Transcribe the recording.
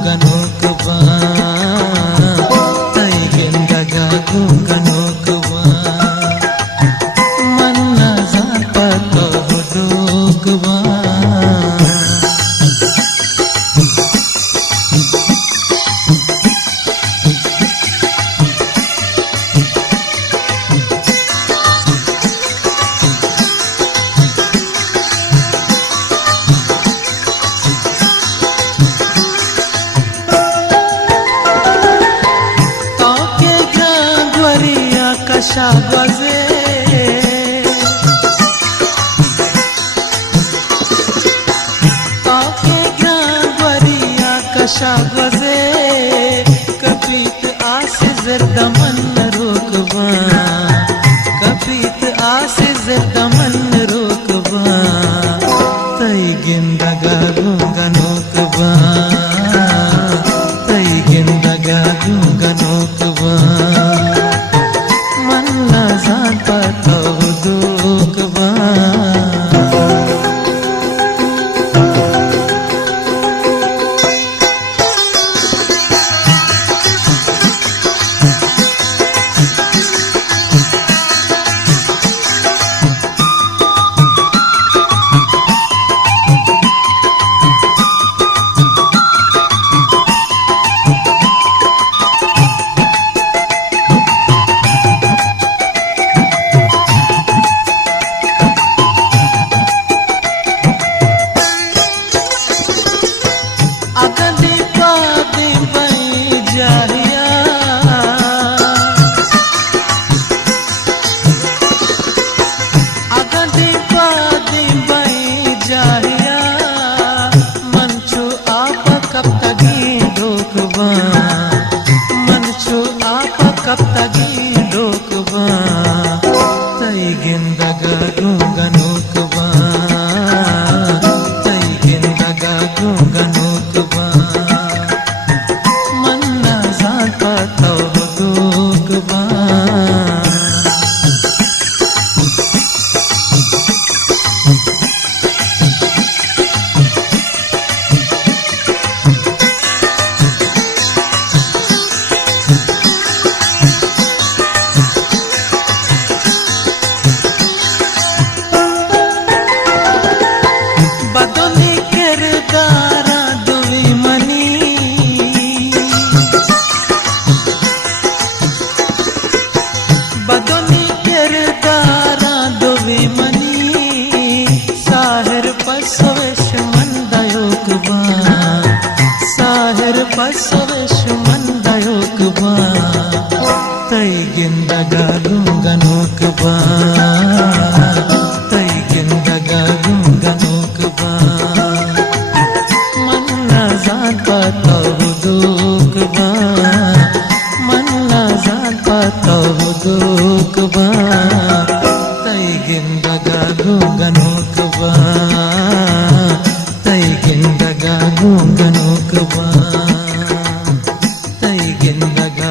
gunganukba taigendaga gunganukba manna zapato hudukba Shagwaze Aake Gandwariya ka shagwaze Kabit aase zirdaman rokba Kabit aase zirdaman rokba Tai gindaga gunganokba Tai gindaga gunganokba कब तगी डोकबा तई गिंदगा गुंगनोकबा तई गिंदगा गुंगनोकबा मन्ना जाता तब डोकबा Pasovesh mandayokba tai gindaga gunganokba tai gindaga gunganokba manna zat patavudukba manna zat patavudukba tai gindaga gunganokba tai gindaga gunganokba gindaga